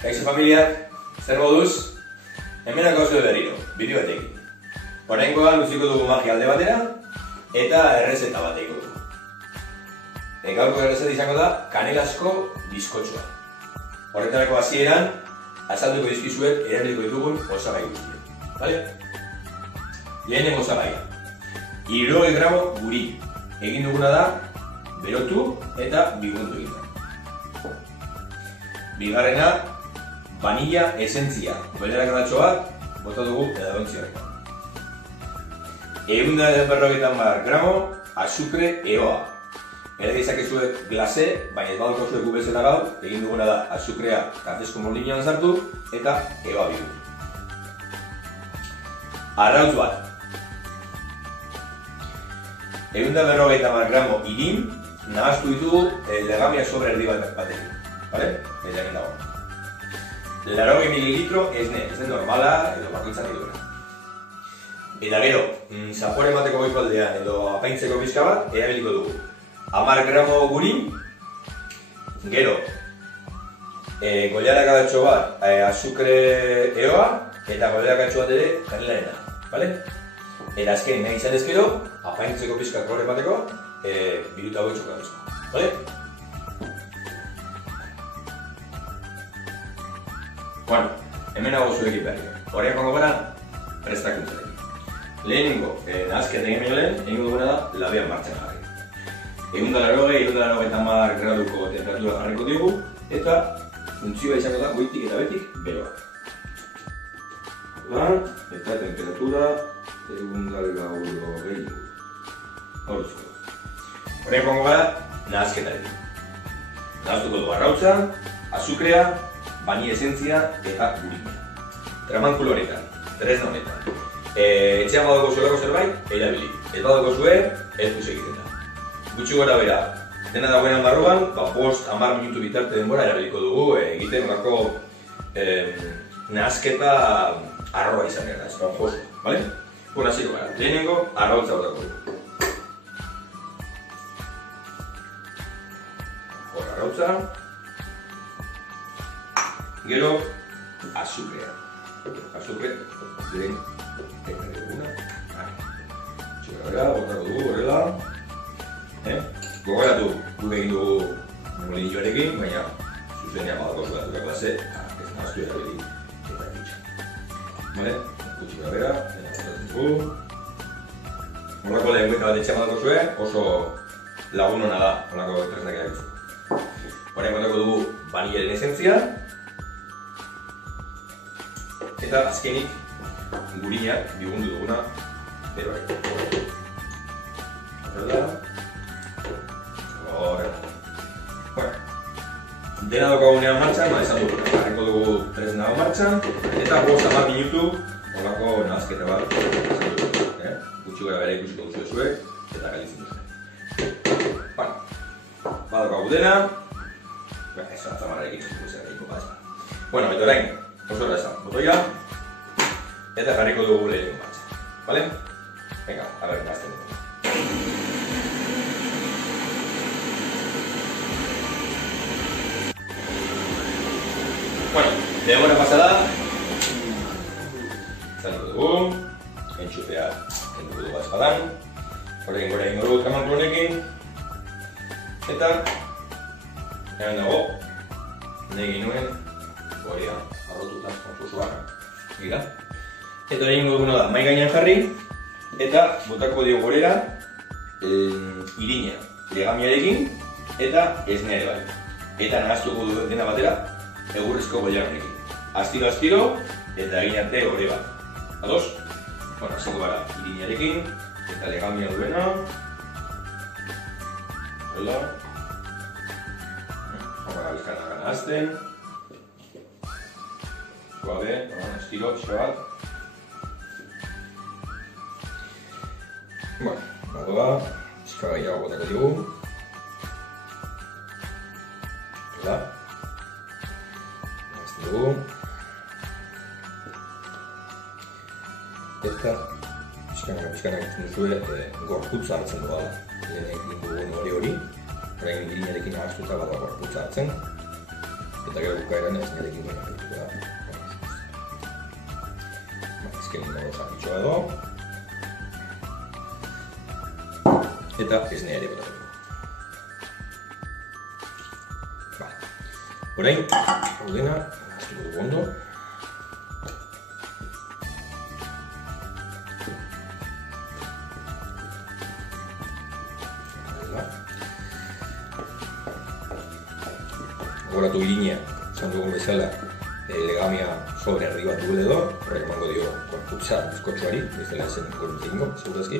Kaixo familiak, zer moduz? Hemenak gauzu berriro, bideo batekin. Oraingoan utziko dugu magia alde batera eta errezeta bat egingo dugu. Gaurko errezeta izango da kanelasko bizkotxoa. Horretarako hasieran azalduko dizkizuet erabiliko ditugun osagai guztiak. Bale? Lehenengo osagaia. 60 gramo guri. Egin duguna da berotu eta bigundu egin da. Bigarrena, vanilla esentzia. Goilarak bat bota dugu edadontziarekin. 150 gramo azukre eoa. Ere izakezuek glase, baina ez badoko zuek gu bezala gaur, egin duguna da azukrea kafesko moldinean sartu eta eoa bigundu. Arrautz bat. 150 gramo irin, nahaztu ditugu legamia sobre erdi batekin. Vale? Eta egin dago. 80 mililitro esne normala edo bakoitzak duena. Eta gero, zapore emateko goiko aldean edo apaintzeko pixka bat, erabiliko dugu. 10 gramo guri, gero, goilarakadatxo bat azukre eoa eta goilarakatxo bat ere kanelarena. Vale? Eta azken nahi izan ezkero, apaintzeko pixka kolore emateko, biruta hori txoka bezko. Vale? Bueno, hemen hago zurekin berri. Horrean kongo gara, prestakuntzarekin. Lehenengo, nahazket egin baino lehen, egingo duguna da labean martxan jarri. 180 graduko temperatura jarriko dugu, eta funtzioa izango da goitik eta betik beroa. Eta temperatura 180 horrezko. Horrean kongo gara, nahazketarekin. Nahaztuko dugu arrautza, azukrea, vanilla esentzia eta gurina. Tramankulo honetan, tresna honetan. Etxean badoko zuelako zerbait, erabili. Ez badoko zue, ez duz egiten da. Gutxi gora bera, dena dagoenan barruan, 5-10 minutu bitarte denbora erabiliko dugu egiten horako nahazketa arroa izan gara, esponjoso, bale? Hona ziko gara, lehenengo arrautza botako dugu. Hor arrautza. Gero, azukrea. Azukre, lehen, ekare duguna. Txura bera, botako dugu, horrela. Gogoratu, guk egin dugu molinilloarekin, baina zuzenean badako zugatukako dase, ez nahaztu erabili eta egitxan. Bale, txura bera, dena botatzen dugu. Horrako lehen gueta bat etxean badako zuen, oso lagun hona da, horrako tresnak erabiltzeko. Horrean botako dugu vanillaren esentzia. Eta azkenik gurinak bigundu duguna beroari. Horrela. Dena daukagunean martxan, esan dugu, jarriko dugu tresna hau martxan, eta 5-10 minutu horako nahazketa bat esan dugu. Gutxi gara bere ikusiko duzu zuek, eta galitzen duzu. Badaukagu dena, ez atzamarrarekin ikusten egiko bat esan. Bueno, eta orain, oso hori esan, botoia, eta jarriko dugu lehenengo martxan. Vale? Venga, a ver, nahazten dugu. Bueno, denbora pasada, saldu dugu, entxufea kenduko dugu azpadan, horrekin gora ingo dugu tramanku honekin, eta hemen dago, nahi ginuen, goria, arrotuta, konfusuak, gira. Eta hori ingo duguna da, mai gainean jarri, eta botako dio gorera, irina, legamiarekin, eta esnea bai. Eta nahaztuko du dena batera, egurrezko goian honekin. Astiro, eta egin arte hori bat. Ados? Bueno, hasiko gara irinarekin, eta legamia duena. Horrela. Hora bizkarra nahazten. Suabe, astiro, bat. Bueno, dago da, bizkarra gehiago botako digu. Horrela. Dugu. Eta pixkanak egiten duzue gorputza hartzen doa lehen egin dugun hori. Horrein irinarekin ahaztuta bada gorputza hartzen. Eta gero bukaeran ez nirekin baina gertuko da. Ezken modo jarritxoa edo. Eta ez nire ere botatuko. Orain, hau dena, aztuko dugu ondo. Gogoratu irinea, esan dugun bezala, legamia sobre herri bat dugu edo, horrek emango dio gorputza bizkotxoari, bezala zen gorputzingo, segurazki.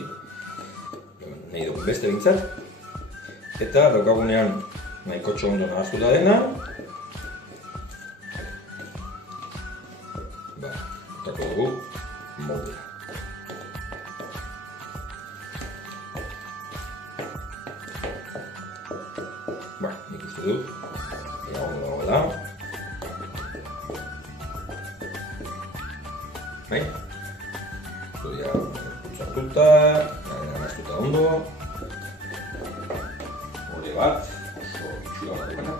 Nahi dugun beste bintzat. Eta daukagunean nahikotxo ondo nahaztuta dena. Botako dugu moldea. Nik uste dut. Eta ondo dagoela. Bai? Zudia hartuta, nahaztuta ondo. Molde bat, oso itxura bat dukana.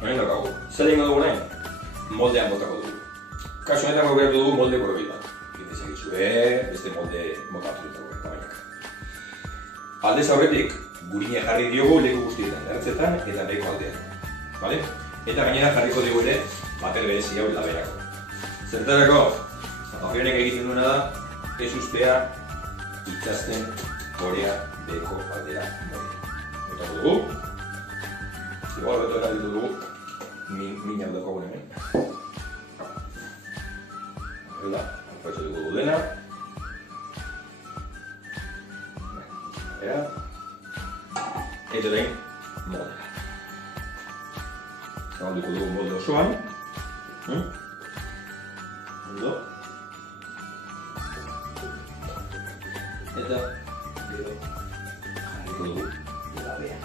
Hemen daukagu. Zer egingo dugu nahi? Moldean botako dugu. Kasu honetan aukeratu dugu molde borobil bat. Egitezakizue, beste molde motatu dutago bainak. Aldez aurretik, gurina jarri diogu leku guztietan, ertzetan eta behiko aldean. Eta gainera jarriko diogu ere, paper berezi hau laberako. Zertarako, paper honek egiten duena da, ez uztea itxasten horea beheko aldera molde. Botako dugu. Igual beto erabildu dugu, min hau daukagun hemen. Horrela, alpaitzu dugu dena. Eta orain, molde bat. Zabalduko dugu molde osoan. Ondo. Eta gero jarriko dugu labean.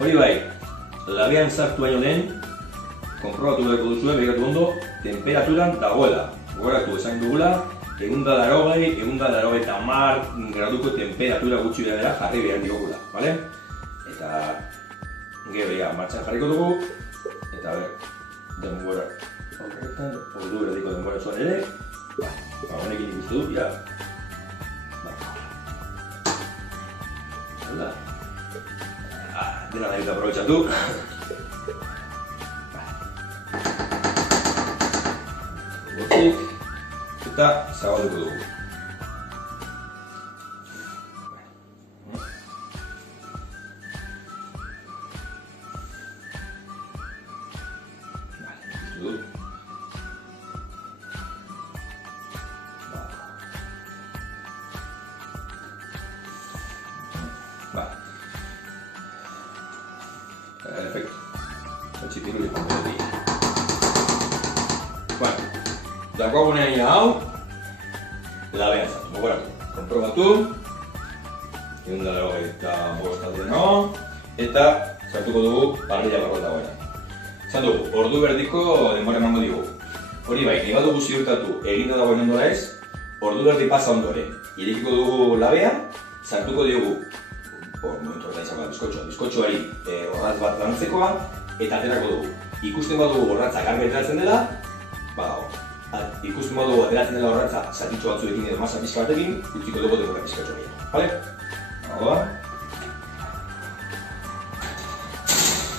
Hori bai, labean sartu baino lehen, konprobatu beheko duzue, begiratu ondo, temperaturan dagoela. Gogoratu esan dugula, 180 graduko temperatura gutxi behar jarri behar diogula, bale? Eta gero ya martxan jarriko dugu, eta denbora horretan, ordu berdiko denbora zuan ere, honekin ikustu dut, ja. Hala. Dena nahi dut aprobetxatu. Gotzik, eta zabalduko dugu. Ikustu dut. Perfecto. Txipiruli kontu dut. Daukagunean hau, labean sartu, gogoratu, konprobatu, 185 aldera eta sartuko dugu parrilla barruan dagoena. Esan dugu, ordu berdiko denbora emango digu. Hori bai, nahi badugu ziurtatu eginda dagoen ondola ez, ordu berdi pasa ondoren. Irekiko dugu labea, sartuko diogu, momentu horretan izango da bizkotxoari orratz bat lantzekoa, eta aterako dugu. Ikusten badugu orratza garbi ateratzen dela, badago. Ikusten badugu ateratzen dela orratza zatitxo batzuekin edo masa pixka batekin, utziko dugu denbora pixkatxo gehiago. Bale? Hau da.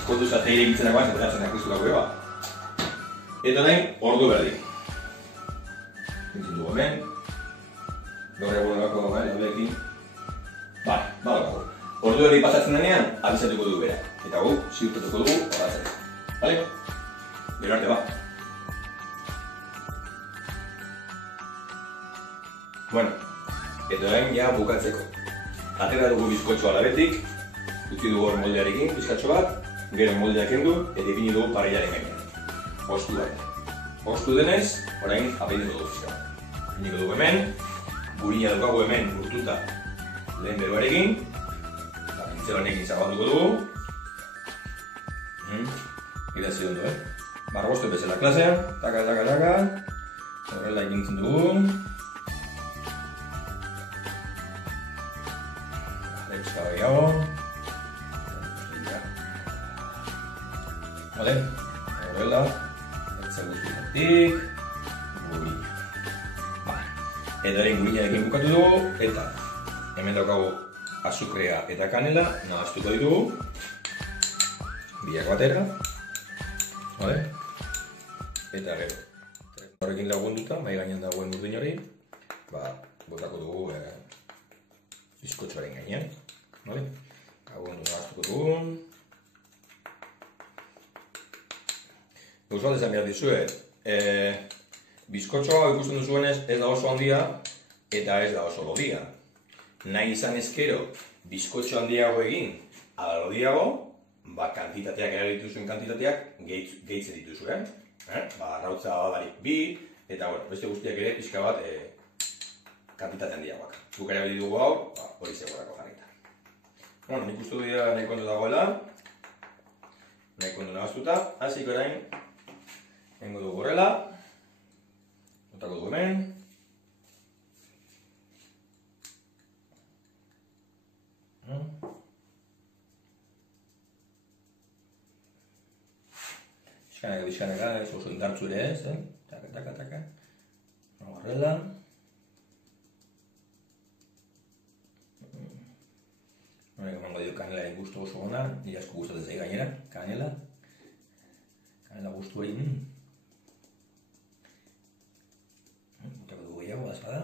Kontuz ateire egitzenakoan, ateratzen akustu dago eba. Eta nahi, ordu berdi. Entzun dugu hemen. Gaur egun egako labeekin. Bale, badago. Ordu berdi pasatzen denean, abizatuko dugu bera. Eta gu, ziurtatuko dugu orratzen. Bale? Gero arte ba. Bueno, eta orain ja bukatzeko. Atera dugu bizkotxoa labetik, utzi dugu hor moldearekin, bizkatxo bat, gero moldea kendu, eta ipini dugu parrillaren gainean. Ostu bat. Ostu denez, orain apeinduko dugu fiska. Ipiniko dugu hemen, gurina daukagu hemen urtuta lehen beroarekin, eta pintzelo honekin zabalduko dugu. Idatzi ondo, Barbostu bezala klasean, taka, horrela ipintzen dugu. Pixka gehiago. Vale? Horrela, ertza guztietatik, gurina. Vale. Eta egin gurinarekin bukatu dugu, eta hemen daukagu azukrea eta kanela, nahaztuko ditugu. Biak batera. Vale? Eta gero. Horrekin lagunduta, mai gainean dagoen urdin hori, botako dugu bizkotxoaren gainean. Vale? Hauen nahaztuko dugu. Gauza bat esan behar dizuet, bizkotxoa ikusten duzuenez ez da oso handia eta ez da oso lodia. Nahi izan ezkero bizkotxo handiago egin, ala lodiago, kantitateak eragituzuen kantitateak gehitzen dituzu, arrautza badarik 2, eta beste guztiak ere pixka bat kantitate handiagoak. Guk erabili dugu hau, hori zegorako jarrita. Nik uste du dira nahiko ondo dagoela, nahiko ondo nahaztuta, hasiko orain, hengo dugu horrela, botako dugu hemen. Bizkanaka, ez oso indartzu ere ez, taka. Horrela. Horrek emango dio kanelaren gustu oso ona, nire asko gustatzen zaigu gainera, kanela. Kanela gustu egin. Botako dugu gehiago, bazpada.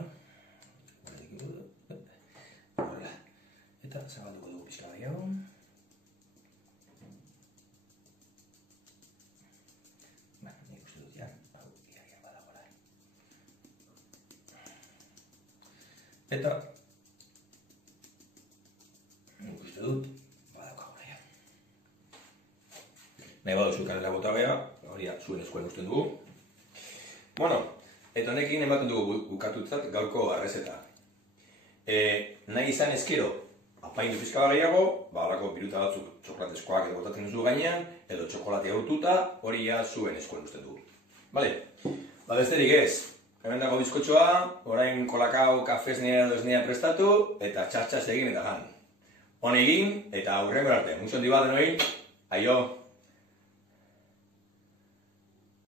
Horrela. Eta zabalduko dugu pixka gehiago. Nik uste dut, ia badagoela. Eta nik uste dut, badaukagoela ja. Nahi baduzu kanela bota beha, hori zuen eskuan usten dugu. Eta honekin ematen dugu bukatutzat gaurko errezeta. Nahi izan ezkero, apaindu pixka gehiago, horako biruta batzuk txokolatezkoak edo botatzen duzu gainean, edo txokolate haututa, hori zuen eskuan usten dugu. Besterik ez, hemen dago bizkotxoa, orain kolakao, kafe esnea edo esnea prestatu, eta txartxas egin eta jan. Hone egin, eta aurrengo arte, muxo handi bat denoi, aio!